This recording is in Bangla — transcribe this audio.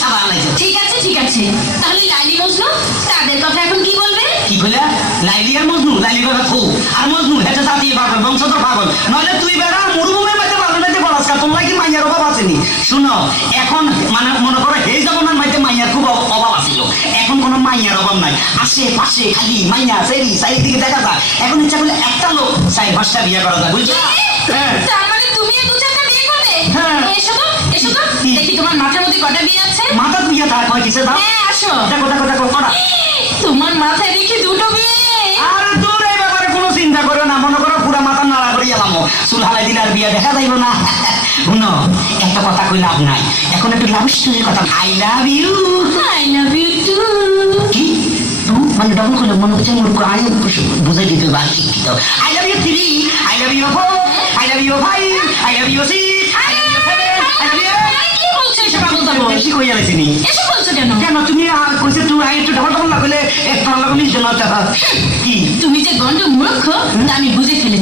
সাবান আনাইছে। ঠিক আছে ঠিক আছে, তাহলে লাইলি মজনু তাদের কথা এখন কি বলবে? কি কইলা? লাইলি আর মজনু? লাইলি কথা থু, আর মজনু এটা জাতীয় পাগল, বংশধর পাগল। নইলে তুই বেড়া মরুভূমির মধ্যে পাগল মধ্যে বলাস কা? তোমরা কি মাইয়ার অভাব আসেনি? শুনো, এখন মানে মনে করো এই জমানার মধ্যে মাইয়ার খুব অভাব আছিল, এখন কোনো মাইয়ার অভাব নাই। আশেপাশে খালি মাইয়া সেরি চারিদিকে দেখা যায়। এখন ইচ্ছা করলে একটা লোক 4-5টা বিয়ে করা যায়, বুঝছো? হ্যাঁ। তার মানে তুমি 2-4টা বিয়ে করবে? হ্যাঁ। এসো তো, এসো তো, দেখি তোমার মাথার মধ্যে কটা বিয়ে আছে। মাথা বিয়ে থাক হয় কিসে দাও? হ্যাঁ আসো। দেখো দেখো দেখো কটা। তোমার মাথায় দেখি 2টো বিয়ে। আর দূর এই ব্যাপারে কোনো চিন্তা করো না, মনে করো পুরা মাথা নাড়া করে এলাম, চুল হালাই দিলে আর বিয়ে দেখা যাইব না। শুনো, একটা কথা কই লাভ নাই, এখন একটু লাভ স্টোরির কথা। I love you. I love you too. কি মানে ডবল করলে মনে হচ্ছে মূর্খ, আমি বুঝে দিতে পারি শিক্ষিত। I love you 3, I love you 4, I love you 5, I love you 6, I love you 7, I love you. কি বলছো এসব পাগল পাগল? বেশি কই যাইছি নি? এসব বলছো কেন? কেন তুমি কইছে তুই আই একটু ডবল ডবল লাগলে এক তোমার লাগলে কি? তুমি যে গন্ড মূর্খ তা আমি বুঝে ফেলেছি।